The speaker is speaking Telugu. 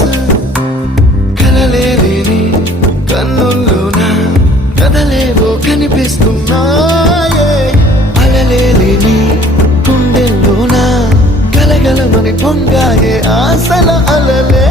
మనసు కలలేని కన్నుల్లోన కదలేవో కనిపిస్తున్నాయే అలలేని గుండెల్లోన గలగలమని పొంగాయే ఆశల అలలే